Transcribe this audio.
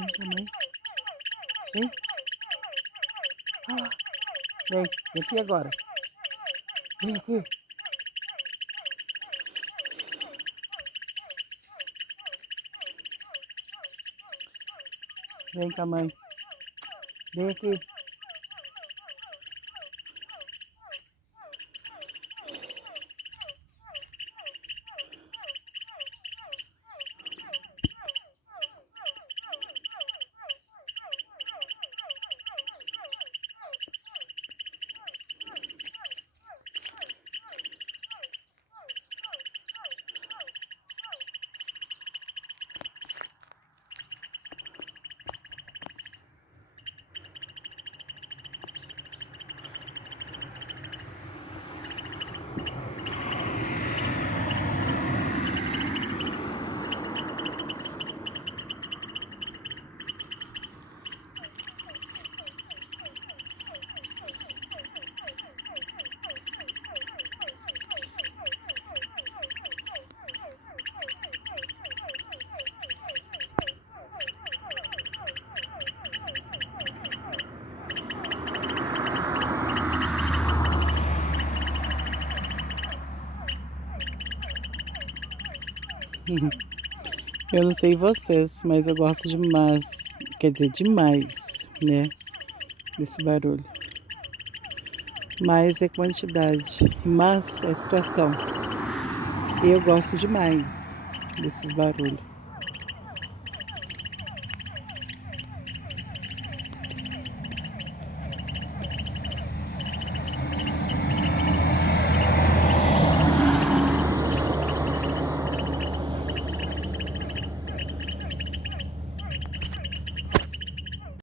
Vem cá, mãe. Vem. Ah, vem aqui agora. Vem aqui. Vem com a mãe. Vem aqui. Eu não sei vocês, mas eu gosto demais, quer dizer, demais, né, desse barulho. Mais é quantidade, mas é situação. Eu gosto demais desses barulhos.